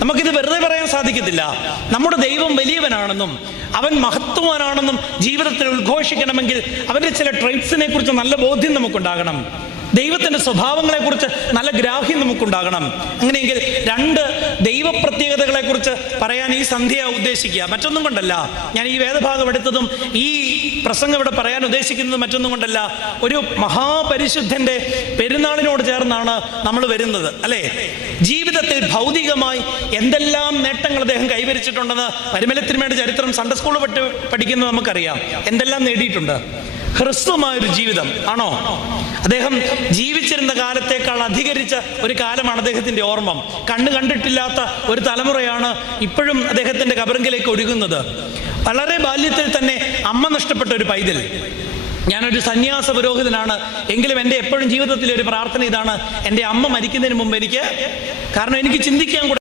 നമുക്കിത് വെറുതെ പറയാൻ സാധിക്കത്തില്ല. നമ്മുടെ ദൈവം വലിയവനാണെന്നും അവൻ മഹത്വവാനാണെന്നും ജീവിതത്തിൽ ഉദ്ഘോഷിക്കണമെങ്കിൽ അവന്റെ ചില ട്രൈറ്റ്സിനെ കുറിച്ച് നല്ല ബോധ്യം നമുക്കുണ്ടാകണം. ദൈവത്തിന്റെ സ്വഭാവങ്ങളെ കുറിച്ച് നല്ല ഗ്രാഹ്യം നമുക്കുണ്ടാകണം. അങ്ങനെയെങ്കിൽ രണ്ട് ദൈവ പ്രത്യേകതകളെ കുറിച്ച് പറയാൻ ഈ സന്ധ്യ ഉദ്ദേശിക്കുക. മറ്റൊന്നും കൊണ്ടല്ല. ഞാൻ ഈ വേദഭാഗം എടുത്തതും ഈ പ്രസംഗം ഇവിടെ പറയാൻ ഉദ്ദേശിക്കുന്നതും മറ്റൊന്നും കൊണ്ടല്ല. ഒരു മഹാപരിശുദ്ധന്റെ പെരുന്നാളിനോട് ചേർന്നാണ് നമ്മൾ വരുന്നത് അല്ലേ? ജീവിതത്തിൽ ഭൗതികമായി എന്തെല്ലാം നേട്ടങ്ങൾ അദ്ദേഹം കൈവരിച്ചിട്ടുണ്ടെന്ന് പരിമലത്തിന്മയുടെ ചരിത്രം സൺഡേ സ്കൂൾ പെട്ട് പഠിക്കുന്നത് നമുക്കറിയാം. എന്തെല്ലാം നേടിയിട്ടുണ്ട്? ഹ്രസ്വമായൊരു ജീവിതം ആണോ? അദ്ദേഹം ജീവിച്ചിരുന്ന കാലത്തേക്കാൾ അധികരിച്ച ഒരു കാലമാണ് അദ്ദേഹത്തിന്റെ ഓർമ്മ. കണ്ണ് കണ്ടിട്ടില്ലാത്ത ഒരു തലമുറയാണ് ഇപ്പോഴും അദ്ദേഹത്തിന്റെ കബറിങ്കിലേക്ക് ഒഴുകുന്നത്. വളരെ ബാല്യത്തിൽ തന്നെ അമ്മ നഷ്ടപ്പെട്ട ഒരു പൈതൽ. ഞാനൊരു സന്യാസ പുരോഹിതനാണ്. എങ്കിലും എന്റെ എപ്പോഴും ജീവിതത്തിലെ ഒരു പ്രാർത്ഥന ഇതാണ്. എന്റെ അമ്മ മരിക്കുന്നതിന് മുമ്പ് എനിക്ക് കാരണം എനിക്ക് ചിന്തിക്കാൻ